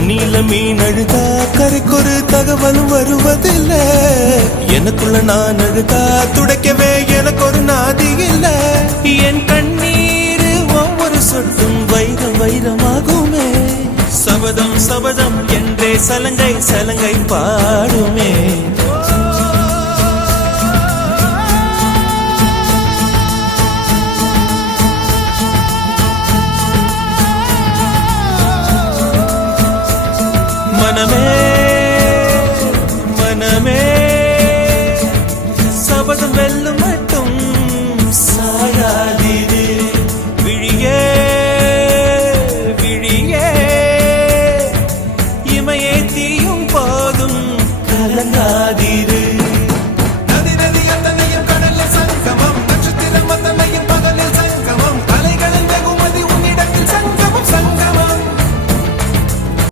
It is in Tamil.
தண்ணியில மீன் அழுதா கரைக்கொரு தகவலும் வருவதில்ல. எனக்குள்ள நான் அழுதா துடைக்கவே எனக்கு ஒரு நாதி இல்ல. என் கண்ணீர் ஒவ்வொரு சொட்டும் வைரம் வைரமாகுமே. சபதம் சபதம் என்றே சலங்கை சலங்கை பாடுமே.